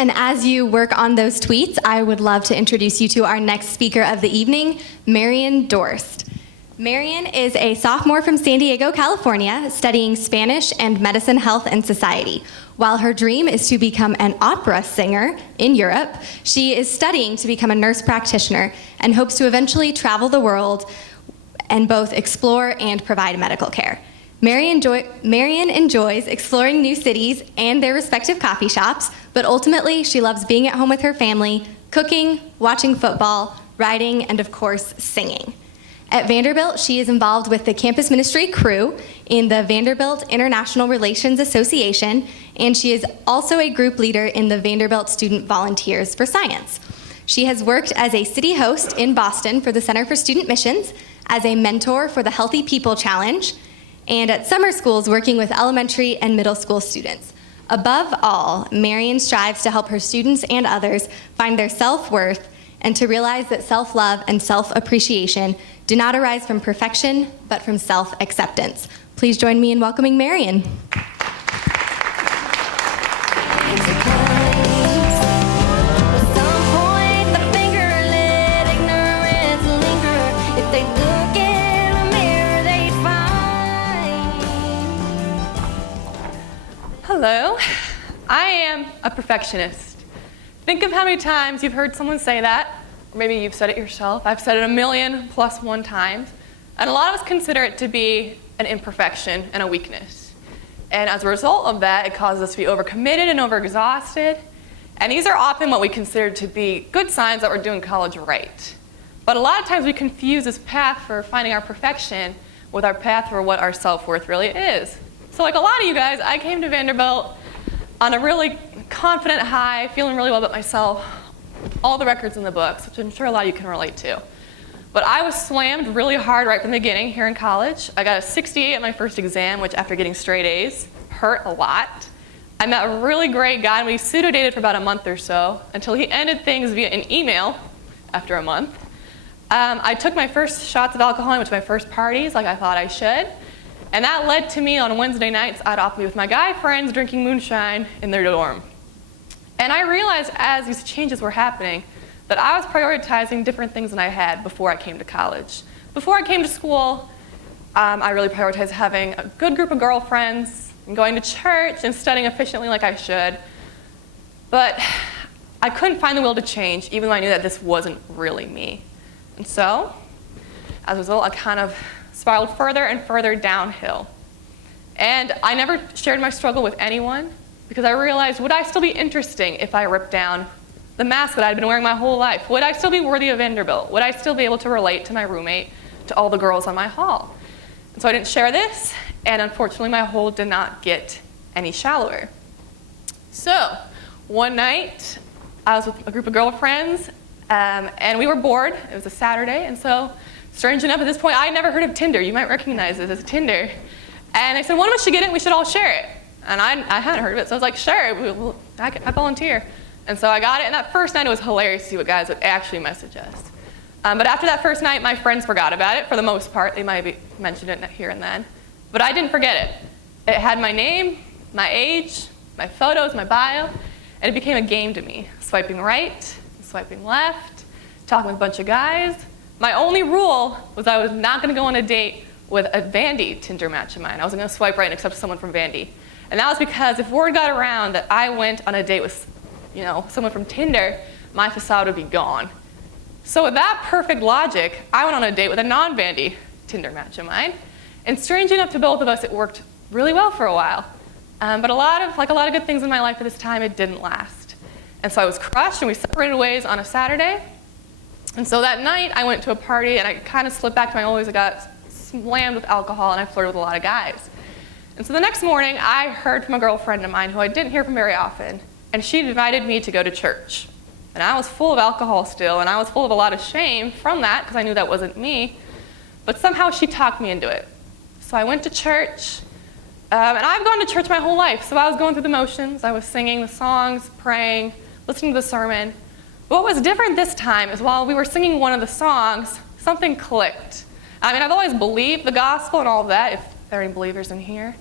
And as you work on those tweets, I would love to introduce you to our next speaker of the evening, Marian Dorst. Marian is a sophomore from San Diego, California, studying Spanish and medicine, health, and society. While her dream is to become an opera singer in Europe, she is studying to become a nurse practitioner and hopes to eventually travel the world and both explore and provide medical care. Marian enjoys exploring new cities and their respective coffee shops, but ultimately she loves being at home with her family, cooking, watching football, writing, and of course, singing. At Vanderbilt, she is involved with the campus ministry crew in the Vanderbilt International Relations Association, and she is also a group leader in the Vanderbilt Student Volunteers for Science. She has worked as a city host in Boston for the Center for Student Missions, as a mentor for the Healthy People Challenge, and at summer schools working with elementary and middle school students. Above all, Marian strives to help her students and others find their self-worth and to realize that self-love and self-appreciation do not arise from perfection, but from self-acceptance. Please join me in welcoming Marian. Hello, I am a perfectionist. Think of how many times you've heard someone say that, or maybe you've said it yourself. I've said it 1,000,000+1 times, and a lot of us consider it to be an imperfection and a weakness. And as a result of that, it causes us to be overcommitted and overexhausted, and these are often what we consider to be good signs that we're doing college right. But a lot of times we confuse this path for finding our perfection with our path for what our self-worth really is. So like a lot of you guys, I came to Vanderbilt on a really confident high, feeling really well about myself, all the records in the books, which I'm sure a lot of you can relate to. But I was slammed really hard right from the beginning here in college. I got a 68 at my first exam, which after getting straight A's, hurt a lot. I met a really great guy, and we pseudo-dated for about a month or so, until he ended things via an email after a month. I took my first shots of alcohol, and went to my first parties like I thought I should. And that led to me on Wednesday nights, I'd often be with my guy friends drinking moonshine in their dorm. And I realized as these changes were happening that I was prioritizing different things than I had before I came to college. Before I came to school, I really prioritized having a good group of girlfriends and going to church and studying efficiently like I should. But I couldn't find the will to change, even though I knew that this wasn't really me. And so, as a result, I kind of spiraled further and further downhill. And I never shared my struggle with anyone because I realized, would I still be interesting if I ripped down the mask that I'd been wearing my whole life? Would I still be worthy of Vanderbilt? Would I still be able to relate to my roommate, to all the girls on my hall? And so I didn't share this, and unfortunately my hole did not get any shallower. So one night, I was with a group of girlfriends, and we were bored. It was a Saturday, and so strange enough, at this point, I had never heard of Tinder. You might recognize this as Tinder. And I said, one of us should get it, we should all share it. And I hadn't heard of it, so I was like, sure, I volunteer. And so I got it, and that first night it was hilarious to see what guys would actually message us. But after that first night, my friends forgot about it for the most part. They might have mentioned it here and then. But I didn't forget it. It had my name, my age, my photos, my bio, and it became a game to me. Swiping right, swiping left, talking with a bunch of guys. My only rule was I was not going to go on a date with a Vandy Tinder match of mine. I wasn't going to swipe right and accept someone from Vandy. And that was because if word got around that I went on a date with, someone from Tinder, my facade would be gone. So with that perfect logic, I went on a date with a non-Vandy Tinder match of mine. And strange enough to both of us, it worked really well for a while. But like a lot of good things in my life at this time, it didn't last. And so I was crushed, and we separated ways on a Saturday. And so that night, I went to a party, and I kind of slipped back to my old ways. I got slammed with alcohol, and I flirted with a lot of guys. And so the next morning, I heard from a girlfriend of mine who I didn't hear from very often, and she invited me to go to church. And I was full of alcohol still, and I was full of a lot of shame from that, because I knew that wasn't me. But somehow she talked me into it. So I went to church, and I've gone to church my whole life, so I was going through the motions. I was singing the songs, praying, listening to the sermon. But what was different this time is while we were singing one of the songs, something clicked. I mean, I've always believed the gospel and all of that, if there are any believers in here.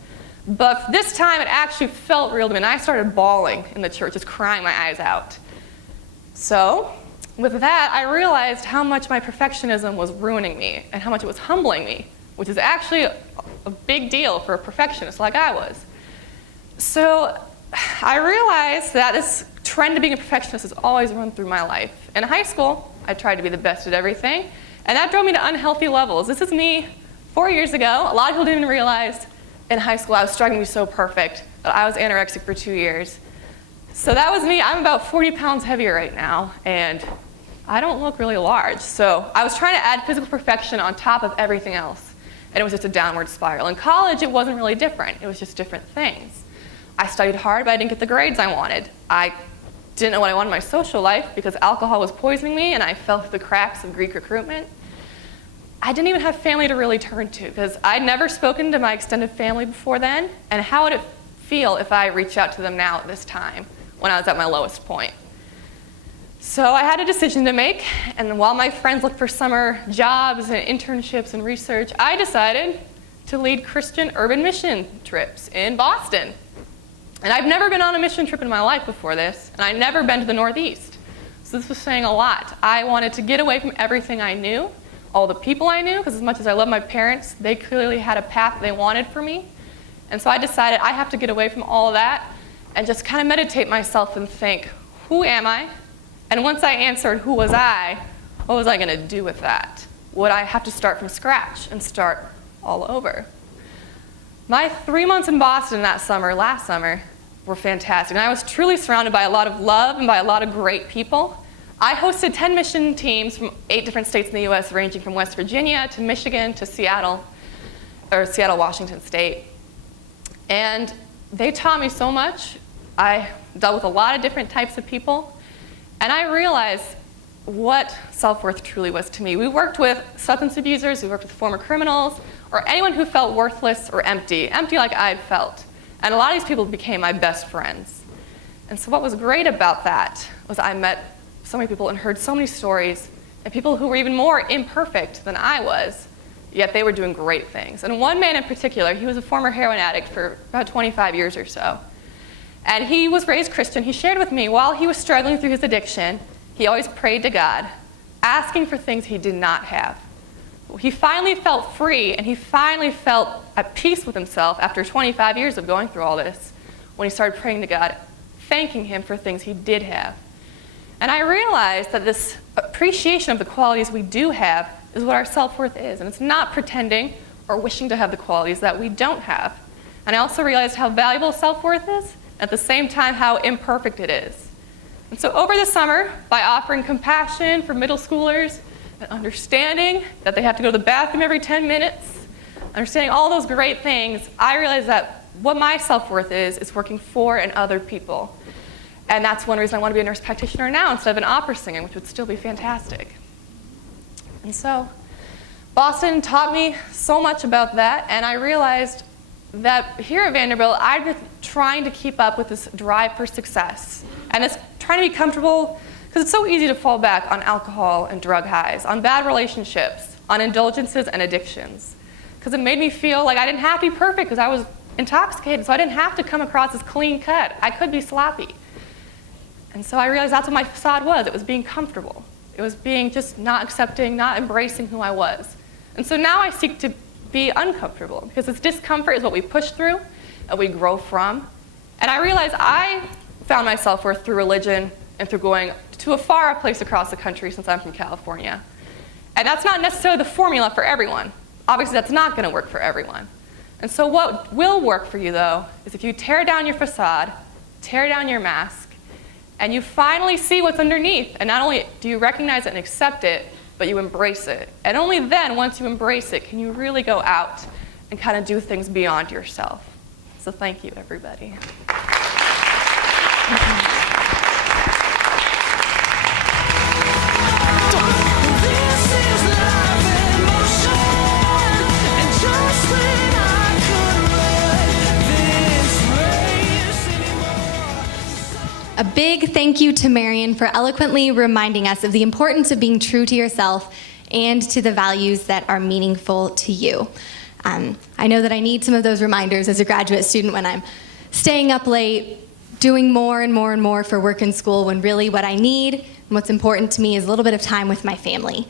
But this time it actually felt real to me, and I started bawling in the church, just crying my eyes out. So with that, I realized how much my perfectionism was ruining me and how much it was humbling me, which is actually a big deal for a perfectionist like I was. So I realized that this trend of being a perfectionist has always run through my life. In high school, I tried to be the best at everything, and that drove me to unhealthy levels. This is me 4 years ago. A lot of people didn't even realize in high school I was struggling to be so perfect that I was anorexic for 2 years. So that was me. I'm about 40 pounds heavier right now, and I don't look really large. So I was trying to add physical perfection on top of everything else, and it was just a downward spiral. In college, it wasn't really different. It was just different things. I studied hard, but I didn't get the grades I wanted. I didn't know what I wanted in my social life because alcohol was poisoning me, and I fell through the cracks of Greek recruitment. I didn't even have family to really turn to because I'd never spoken to my extended family before then, and how would it feel if I reached out to them now at this time when I was at my lowest point? So I had a decision to make, and while my friends looked for summer jobs and internships and research, I decided to lead Christian urban mission trips in Boston. And I've never been on a mission trip in my life before this, and I'd never been to the Northeast. So this was saying a lot. I wanted to get away from everything I knew, all the people I knew, because as much as I love my parents, they clearly had a path they wanted for me. And so I decided I have to get away from all of that and just kind of meditate myself and think, who am I? And once I answered, who was I, what was I going to do with that? Would I have to start from scratch and start all over? My 3 months in Boston that summer, last summer, were fantastic. And I was truly surrounded by a lot of love and by a lot of great people. I hosted 10 mission teams from 8 different states in the US, ranging from West Virginia to Michigan to Seattle, Washington State. And they taught me so much. I dealt with a lot of different types of people. And I realized what self-worth truly was to me. We worked with substance abusers, we worked with former criminals, or anyone who felt worthless or empty like I'd felt. And a lot of these people became my best friends. And so what was great about that was I met so many people and heard so many stories, and people who were even more imperfect than I was, yet they were doing great things. And one man in particular, he was a former heroin addict for about 25 years or so. And he was raised Christian. He shared with me while he was struggling through his addiction, he always prayed to God, asking for things he did not have. He finally felt free, and he finally felt at peace with himself after 25 years of going through all this, when he started praying to God, thanking him for things he did have. And I realized that this appreciation of the qualities we do have is what our self-worth is, and it's not pretending or wishing to have the qualities that we don't have. And I also realized how valuable self-worth is, at the same time how imperfect it is. And so over the summer, by offering compassion for middle schoolers, and understanding that they have to go to the bathroom every 10 minutes, understanding all those great things, I realized that what my self-worth is working for and other people. And that's one reason I want to be a nurse practitioner now instead of an opera singer, which would still be fantastic. And so Boston taught me so much about that, and I realized that here at Vanderbilt, I've been trying to keep up with this drive for success, and it's trying to be comfortable, because it's so easy to fall back on alcohol and drug highs, on bad relationships, on indulgences and addictions. Because it made me feel like I didn't have to be perfect because I was intoxicated, so I didn't have to come across as clean cut. I could be sloppy. And so I realized that's what my facade was. It was being comfortable. It was being just not accepting, not embracing who I was. And so now I seek to be uncomfortable, because this discomfort is what we push through and we grow from. And I realized I found my self-worth through religion and through going to a far place across the country, since I'm from California. And that's not necessarily the formula for everyone. Obviously, that's not going to work for everyone. And so what will work for you, though, is if you tear down your facade, tear down your mask, and you finally see what's underneath. And not only do you recognize it and accept it, but you embrace it. And only then, once you embrace it, can you really go out and kind of do things beyond yourself. So thank you, everybody. A big thank you to Marian for eloquently reminding us of the importance of being true to yourself and to the values that are meaningful to you. I know that I need some of those reminders as a graduate student when I'm staying up late, doing more and more and more for work and school, when really what I need and what's important to me is a little bit of time with my family.